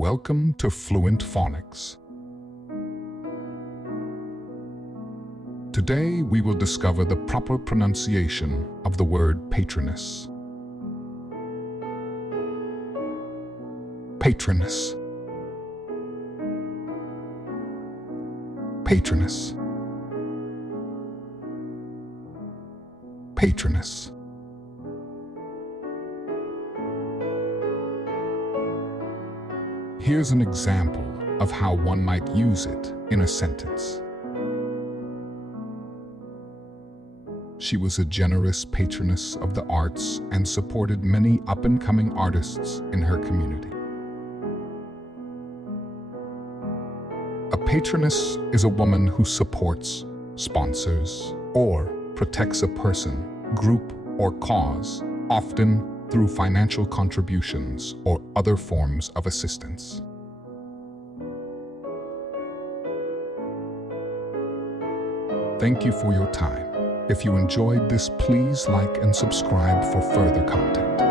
Welcome to Fluent Phonics. Today we will discover the proper pronunciation of the word patroness. Patroness. Patroness. Patroness. Here's an example of how one might use it in a sentence. She was a generous patroness of the arts and supported many up-and-coming artists in her community. A patroness is a woman who supports, sponsors, or protects a person, group, or cause, often through financial contributions or other forms of assistance. Thank you for your time. If you enjoyed this, please like and subscribe for further content.